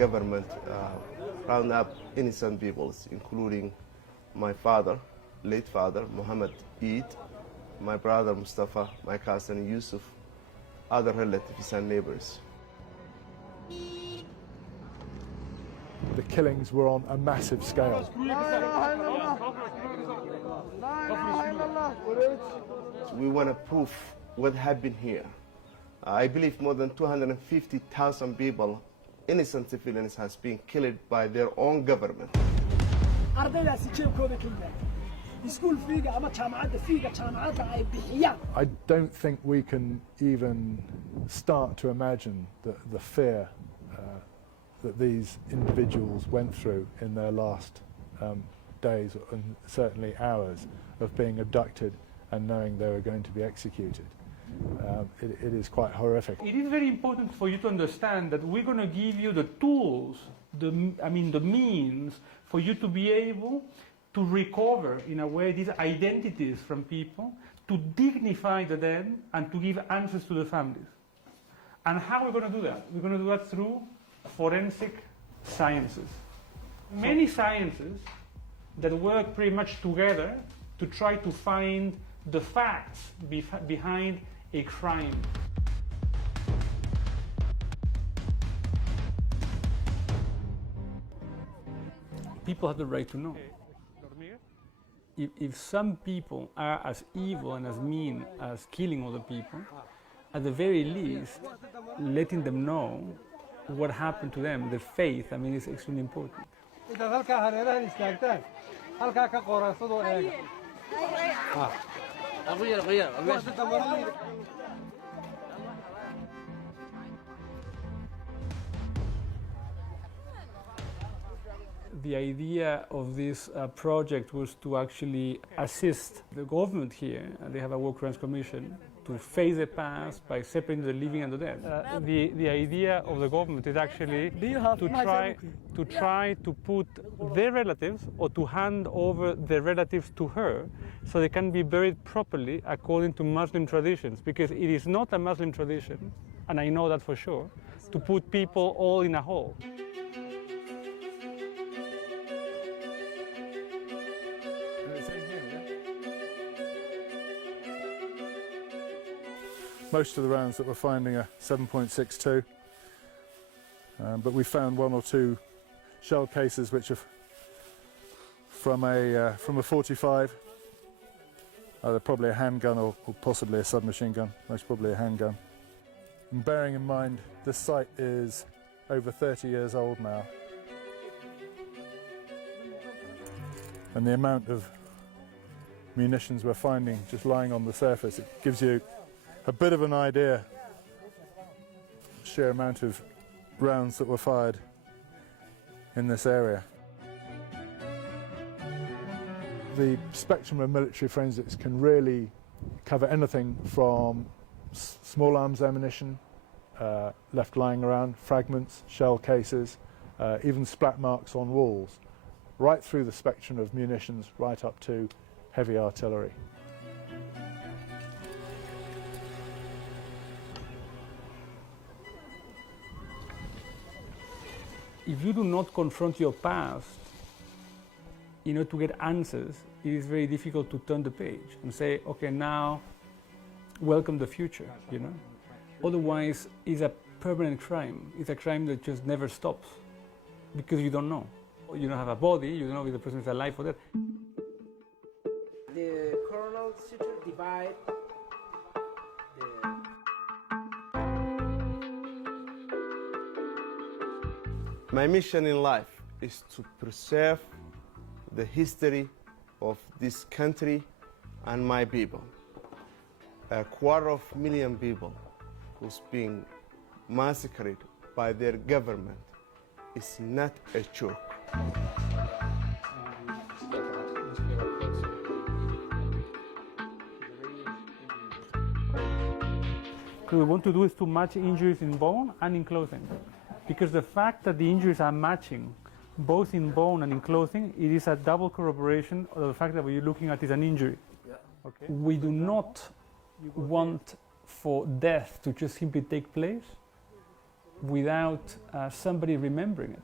government round up innocent peoples, including my father, late father, Muhammad Eid, my brother Mustafa, my cousin Yusuf, other relatives and neighbors. The killings were on a massive scale. We want to prove what happened here. I believe more than 250,000 people, innocent civilians, has been killed by their own government. I don't think we can even start to imagine the fear that these individuals went through in their last days and certainly hours of being abducted and knowing they were going to be executed. It is quite horrific. It is very important for you to understand that we're going to give you the tools, the means for you to be able to recover, in a way, these identities from people, to dignify the dead and to give answers to the families. And how are we going to do that? We're going to do that through forensic sciences. Many sciences that work pretty much together to try to find the facts behind a crime. People have the right to know. If some people are as evil and as mean as killing other people, at the very least, letting them know what happened to them, their faith, is extremely important. The idea of this project was to actually assist the government here, and they have a war crimes commission, to face the past by separating the living and the dead. The idea of the government is actually to try to put their relatives, or to hand over their relatives to her, so they can be buried properly according to Muslim traditions, because it is not a Muslim tradition, and I know that for sure, to put people all in a hole. Most of the rounds that we're finding are 7.62, but we found one or two shell cases which are from a 45. They're probably a handgun or possibly a submachine gun, most probably a handgun. And bearing in mind this site is over 30 years old now, and the amount of munitions we're finding just lying on the surface, it gives you a bit of an idea, sheer amount of rounds that were fired in this area. The spectrum of military forensics can really cover anything from small arms ammunition, left lying around, fragments, shell cases, even splat marks on walls, right through the spectrum of munitions, right up to heavy artillery. If you do not confront your past, to get answers, it is very difficult to turn the page and say, okay, now welcome the future, Otherwise, it's a permanent crime. It's a crime that just never stops, because you don't know. You don't have a body, you don't know if the person is alive or dead. The coronal suture divide My mission in life is to preserve the history of this country and my people. 250,000 people who's being massacred by their government is not a joke. What we want to do is to match injuries in bone and in clothing. Because the fact that the injuries are matching both in bone and in clothing, it is a double corroboration of the fact that what you're looking at is an injury. Yeah. Okay. We do not want for death to just simply take place without somebody remembering it.